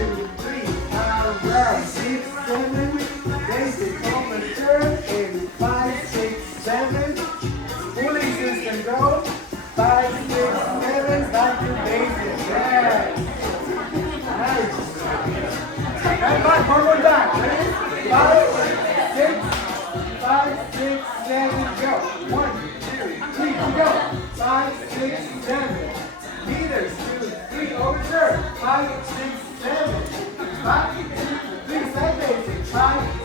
2, 3. Alright, 6, 7. Basic open turn in 5, 6, 7. Pulling system go. 5, 6, 7. Back to basic. Yeah. Nice. And back, one more time. Ready? 5, 6, 5, 6, 7, go. 1, 2, 3, go. 5, 6, 7. Meters, 2, 3, overturn. 5, 6, 7. Back, 2, 3, side basic. 5,